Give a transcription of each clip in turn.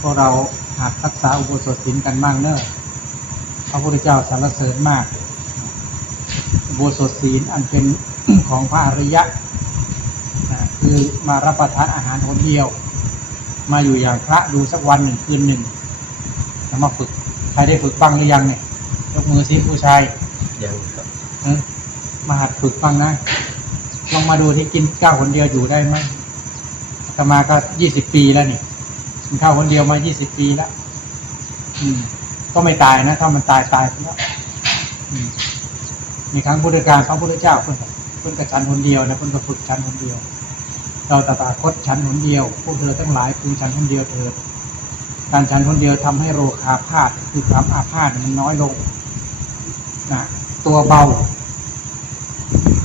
พวกเราหากรักษาอุโบสถศีลกันบ้างเนอะพระพุทธเจ้าสรรเสริญมาก อุโบสถศีลอันเป็นของพระอริยะนะคือมารับประทานอาหารคนเดียว มาอยู่อย่างพระดูสักวันหนึ่งคืนหนึ่งแล้วมาฝึกใครได้ฝึกบ้างหรือยังเนี่ยยกมือซิผู้ชายยังครับเออมาหัดฝึกบ้างนะลองมาดูที่กินข้าวคนเดียวอยู่ได้ไหมอาตมาก็ยี่สิบปีแล้วนี่ กินเข้าคนเดียวมายี่สิบปีแล้วอืมก็ไม่ตายนะ ถ้ามันตายตายไปแล้วมีครั้งพุทธการพระพุทธเจ้าเพิ่นเพิ่นกับฉันคนเดียวนะเพิ่นก็ฝึกฉันคนเดียว เราตถาคตฉันคนเดียว พวกเธอทั้งหลายพึงฉันคนเดียวเถิดการฉันคนเดียวทำให้โรคาพาธคือความอาพาธมันน้อยลงนะตัวเบา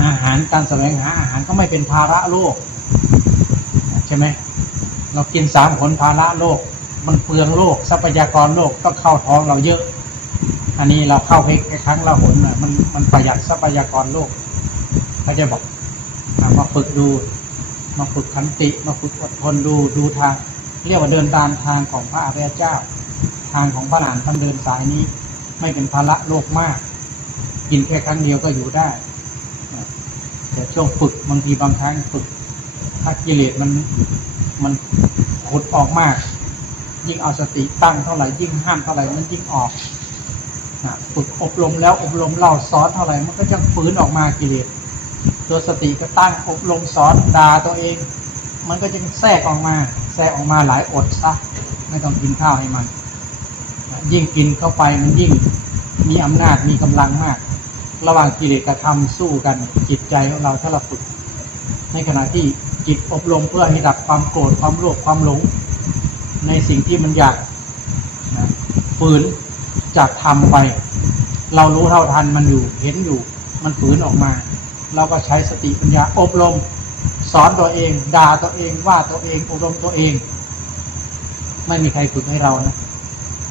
อาหารการแสวงหาอาหารก็ไม่เป็นภาระโลก ใช่ไหม เรากินสามผลภาระโลก มันเปลืองโลก ทรัพยากรโลกก็เข้าท้องเราเยอะ อันนี้เราเข้าไปแค่ครั้งละหนน่ะมันมันประหยัดทรัพยากรโลกเขาจะบอกมาฝึกดู มาฝึกขันติ มาฝึกอดทนดูดูทาง เรียกว่าเดินตามทางของพระอริยเจ้า ทางของพระหลานท่านเดินสายนี้ไม่เป็นภาระโลกมาก กินแค่ครั้งเดียวก็อยู่ได้แต่ช่วงฝึกบางทีบางครั้งฝึก ถ้ากิเลสมันมันขุดออกมาก ยิ่งเอาสติตั้งเท่าไหร่ยิ่งห้ามเท่าไหร่มันยิ่งออกนะฝึกอบรมแล้วอบรมเล่าสอนเท่าไหร่มันก็ยังฝืนออกมากิเลสตัวสติก็ตั้งอบรมสอนด่าตัวเอง มันก็ยังแทรกออกมาแทรกออกมาหลายอดซะไม่ต้องกินข้าวให้มัน ยิ่งกินเข้าไปมันยิ่งมีอำนาจมีกำลังมาก ระหว่างกิเลสกับธรรมสู้กันจิตใจของเราถ้าเราฝึกในขณะที่ จิตอบรมเพื่อให้ดับความโกรธความโลภความหลง ในสิ่งที่มันอยากนะฝืนจากธรรมไป เรารู้เท่าทันมันอยู่เห็นอยู่ มันฝืนออกมา เราก็ใช้สติปัญญาอบรม สอนตัวเองด่าตัวเองว่าตัวเองอบรมตัวเอง ไม่มีใครฝึกให้เรานะ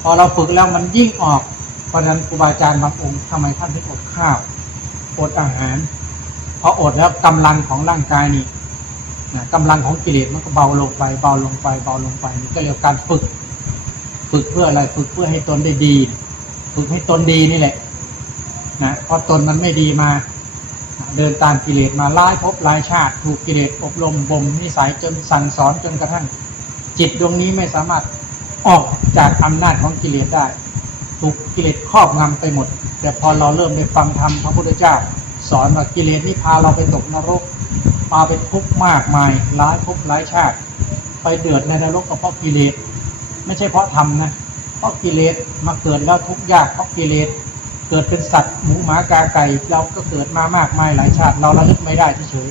พอเราฝึกแล้วมันยิ่งออกเพราะฉะนั้นครูบาอาจารย์บางองค์ทำไมท่านถึงอดข้าวอดอาหารพออดแล้วกำลังของร่างกายนี่ นะกำลังของกิเลสมันก็เบาลงไป เบาลงไป เบาลงไปนี่ก็เรียกว่าการฝึก ฝึกเพื่ออะไรฝึกเพื่อให้ตนได้ดี ฝึกให้ตนดีนี่แหละนะพอตนมันไม่ดีมา เดินตามกิเลสมาหลายภพหลายชาติ ถูกกิเลสอบรมบ่มนิสัยจนสั่งสอนจนกระทั่ง จิตดวงนี้ไม่สามารถออกจากอำนาจของกิเลสได้ ถูกกิเลสครอบงำไปหมด แต่พอเราเริ่มได้ฟังธรรมพระพุทธเจ้า สอนว่ากิเลสนี่พาเราไปตกนรก พาไปทุกข์มากมายหลายภพหลายชาติ ไปเดือดในนรกก็เพราะกิเลสไม่ใช่เพราะธรรมนะเพราะกิเลสมาเกิดแล้วทุกข์ยากเพราะกิเลสเกิดเป็นสัตว์หมูหมากาไก่เราก็เกิดมามากมายหลายชาติ เราระลึกไม่ได้เฉย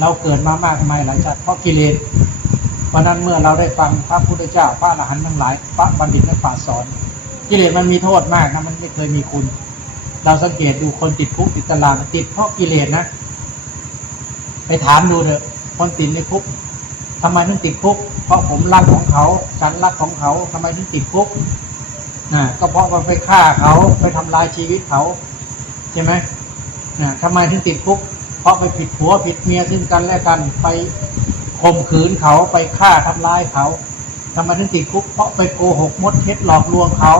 เราเกิดมามากมายหลายชาติเพราะกิเลสเพราะนั้นเมื่อเราได้ฟังพระพุทธเจ้าพระอรหันต์ทั้งหลายพระบัณฑิตนักปราสอน กิเลสมันมีโทษมากนะมันไม่เคยมีคุณ เราสังเกตดูคนติดคุกติดตารางติดเพราะกิเลสนะ ไปถามดูเถอะคนติดในคุกทำไมถึงติดคุก เพราะผมรักของเขาฉันรักของเขาทำไมถึงติดคุกนะก็เพราะว่าไปฆ่าเขาไปทำลายชีวิตเขาใช่ไหมนะทำไมถึงติดคุก เพราะไปผิดผัวผิดเมียซึ่งกันและกันไปข่มขืนเขาไปฆ่าทำร้ายเขาทำไมถึงติดคุก เพราะไปโกหกมดเท็จหลอกลวงเขา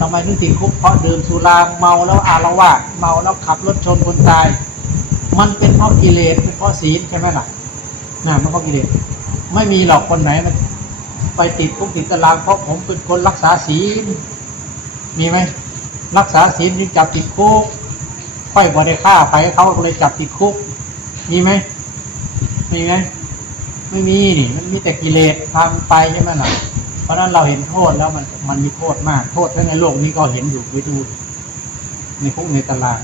ทำไมถึงติดคุก เพราะดื่มสุราเมาแล้วอารวาสเมาแล้วขับรถชนคนตาย มันเป็นเพราะกิเลสเป็นเพราะศีลใช่ไหมล่ะนะมันเพราะกิเลสไม่มีหรอกคนไหนมันไปติดคุกติดตารางเพราะผมเป็นคนรักษาศีลมีไหมรักษาศีลจึงจับติดคุกค่อยบริฆ่าไปเขาเลยจับติดคุก มีไหมมีไหมไม่มีนี่มันมีแต่กิเลสทำไปใช่ไหมล่ะเพราะฉะนั้นเราเห็นโทษแล้วมันมันมีโทษมาก โทษทั้งในโลกนี้ก็เห็นอยู่ไปดูในคุกในตาราง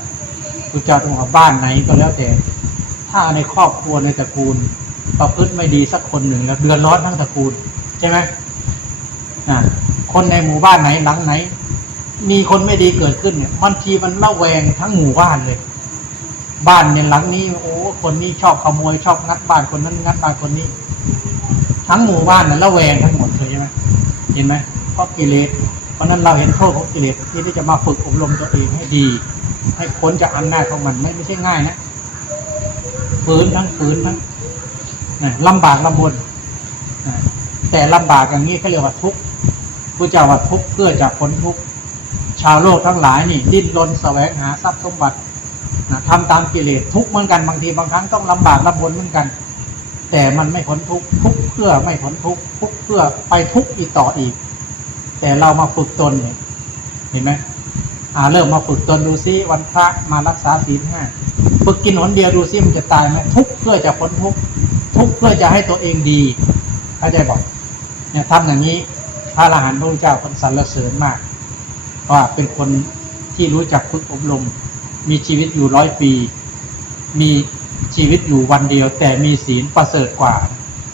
คุณเจ้าต้องเอาบ้านไหนก็แล้วแต่ ถ้าในครอบครัวในตระกูลประพฤติไม่ดีสักคนหนึ่งแล้วเดือดร้อนทั้งตระกูลใช่ไหมอ่าคนในหมู่บ้านไหนหลังไหน มีคนไม่ดีเกิดขึ้นเนี่ยบางทีมันระแวงทั้งหมู่บ้านเลย บ้านเนี่ยหลังนี้โอ้คนนี้ชอบขโมยชอบงัดบ้านคนนั้นงัดบ้านคนนี้ ทั้งหมู่บ้านน่ะระแวงทั้งหมดเลยใช่ไหมเห็นไหมเพราะกิเลสเพราะนั้นเราเห็นโทษของกิเลสที่จะมาฝึกอบรมตัวเองให้ดี ให้พ้นจากอำนาจของมันไม่ไม่ใช่ง่ายนะฝืนทั้งฝืนทั้งลำบากลำบนแต่ลำบากอย่างนี้เขาเรียกว่าทุกข์พระเจ้าว่าทุกข์เพื่อจะพ้นทุกข์ชาวโลกทั้งหลายนี่ ดิ้นรนแสวงหาทรัพย์สมบัตินะทำตามกิเลสทุกข์เหมือนกันบางทีบางครั้งต้องลำบากลำบนเหมือนกัน แต่มันไม่พ้นทุกข์ทุกข์เพื่อไม่พ้นทุกข์ทุกข์เพื่อไปทุกข์อีกต่ออีก แต่เรามาฝึกตนเนี่ยเห็นไหม อ่าเริ่มมาฝึกตนดูซิวันพระมารักษาศีลห้าฝึกกินหนเดียวดูซิมันจะตายไหมทุกเพื่อจะพ้นทุกทุกเพื่อจะให้ตัวเองดีเข้าใจบอกเนี่ยทำอย่างนี้พระอรหันต์พระพุทธเจ้าคนสรรเสริญมากว่าเป็นคนที่รู้จักฝึกอบรม มีชีวิตอยู่ร้อยปี มีชีวิตอยู่วันเดียว แต่มีศีลประเสริฐกว่า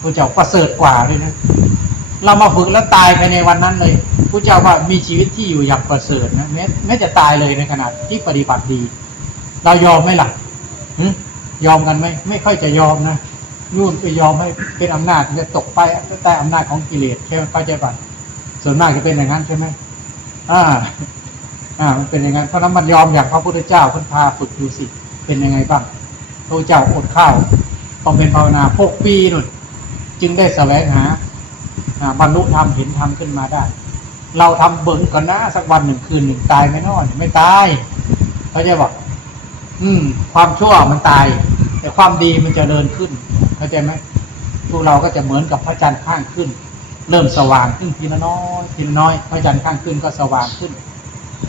พระเจ้าประเสริฐกว่าด้วยนะ เรามาฝึกแล้วตายไปในวันนั้นเลยพระเจ้าว่ามีชีวิตที่อยู่อย่างประเสริฐนะแม้แม้จะตายเลยในขณะที่ปฏิบัติดี เรายอมไหมล่ะยอมกันไหมไม่ค่อยจะยอมนะยุ่นไปยอมให้เป็นอำนาจจะตกไปใต้อำนาจของกิเลสใช่ไหมเข้าใจป่ะส่วนมากจะเป็นอย่างนั้นใช่ไหมอ่า อ่า มันเป็นอย่างนั้นเพราะนั้นมันยอมอย่างพระพุทธเจ้าเพิ่นพาฝึกดูสิเป็นยังไงบ้างพระเจ้าอดข้าวต้องเป็นภาวนาพกปีนุ่นจึงได้แสวงหา บรรลุธรรมเห็นธรรมขึ้นมาได้ เราทำเบิ่งก่อนนะสักวันหนึ่งคืนหนึ่งตายไหม่นอนไม่ตายเขาจะบอกอืม ความชั่วมันตาย แต่ความดีมันจะเดินขึ้นเข้าใจไหมพวกเราก็จะเหมือนกับพระจันทร์ข้างขึ้น เริ่มสว่างขึ้นทีละน้อยทีละน้อย พระจันทร์ข้างขึ้นก็สว่างขึ้น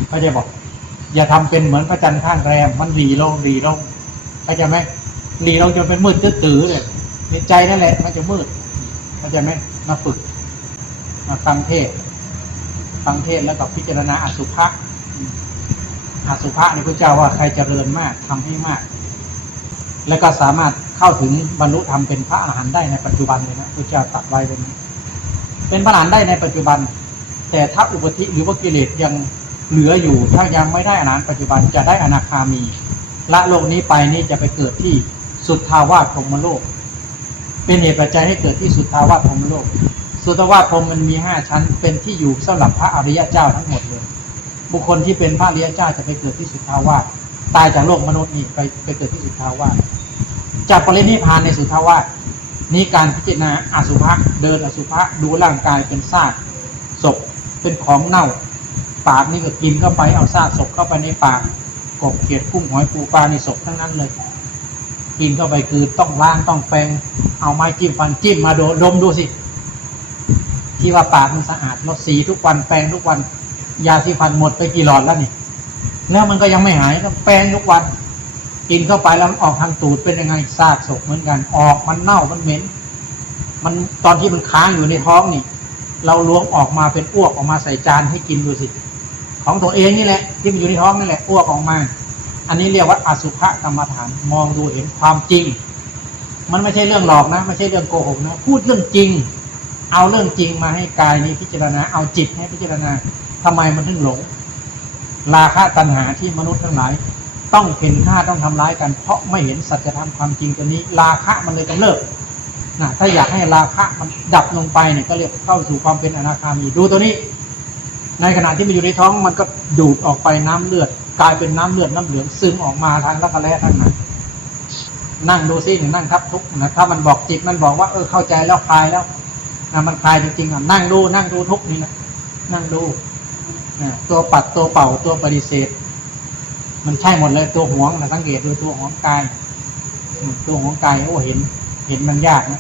เขาจะบอก อย่าทำเป็นเหมือนพระจันทร์ข้างแรมมันหลีลงหลีลงเข้าใจไหมหลีลงจนเป็นมืดตื้อๆเลยในใจนั่นแหละ มันจะมืดเข้าใจไหมมาฝึก มาฟังเทศ ฟังเทศแล้วก็พิจารณาอสุภะอสุภะนี่พระเจ้าว่าใครเจริญมากทำให้มาก แล้วก็สามารถเข้าถึงบรรลุธรรมเป็นพระอรหันต์ได้ในปัจจุบันเลยนะพระเจ้าตัดไว้เลยนะเป็นพระอรหันต์ได้ในปัจจุบัน แต่ถ้าอุปธิหรือว่ากิเลสยังเหลืออยู่ ถ้ายังไม่ได้อรหันต์ปัจจุบันจะได้อนาคามีละโลกนี้ไปนี่จะไปเกิดที่สุทธาวาสพรมโลก เป็นเหตุปัจจัยให้เกิดที่สุทธาวาสพรมโลก สุทาวาพรมมันมีห้าชั้น เป็นที่อยู่สำหรับพระอริยเจ้าทั้งหมดเลย บุคคลที่เป็นพระอริยเจ้าจะไปเกิดที่สุทาวาสตายจากโลกมนุษย์นี่ไปไปเกิดที่สุทาวาสจากปรินิพานในสุทาวาสนี่การพิจารณาอสุภะเดินอสุภะดูร่างกายเป็นซากศพเป็นของเน่า ปากนี่ก็กินเข้าไปเอาซากศพเข้าไปในปากกบเขียดกุ้งหอยปูปลาในศพทั้งนั้นเลย กินเข้าไปคือต้องล้างต้องแปรงเอาไม้จิ้มฟันจิ้มมาดดมดูสิ ที่ว่าปากมันสะอาดเราสีทุกวันแปรงทุกวัน ยาสีฟันหมดไปกี่หลอดแล้วนี่แล้วมันก็ยังไม่หายต้องแปรงทุกวัน กินเข้าไปแล้วออกทางตูดเป็นยังไงซากศพเหมือนกัน ออกมันเน่ามันเหม็น มันตอนที่มันค้างอยู่ในท้องนี่ เราล้วงออกมาเป็นอ้วกออกมาใส่จานให้กินดูสิของตัวเองนี่แหละ ที่มันอยู่ในท้องนี่แหละอ้วกออกมา อันนี้เรียกว่าอสุภกรรมฐานมองดูเห็นความจริง มันไม่ใช่เรื่องหลอกนะ ไม่ใช่เรื่องโกหกนะ พูดเรื่องจริง เอาเรื่องจริงมาให้กายนี้พิจารณา เอาจิตให้พิจารณาทำไมมันถึงหลง ราคะตัณหาที่มนุษย์ทั้งหลาย ต้องเห็นค่าต้องทำร้ายกัน เพราะไม่เห็นสัจธรรมความจริงตัวนี้ ราคะมันเลยต้องเลิกนะถ้าอยากให้ราคะมันดับลงไปเนี่ยก็เรียกเข้าสู่ความเป็นอนาคามีดูตัวนี้ ในขณะที่มันอยู่ในท้องมันก็ดูดออกไปน้ำเลือด กลายเป็นน้ำเลือดน้ำเหลืองซึมออกมาทางรักแร้ทางนั้นนั่งดูซิหนึ่งนั่งทับทุกนะถ้ามันบอกจิตมันบอกว่าเออเข้าใจแล้วคลายแล้ว นะมันคลายจริงๆอะนั่งดูนั่งดูทุกนี่นะนั่งดูนะตัวปัดตัวเป่าตัวปฏิเสธ มันใช่หมดเลยตัวหวงนะสังเกตดูตัวหวงกายตัวหวงกายโอ้เห็น เห็นมันยากนะ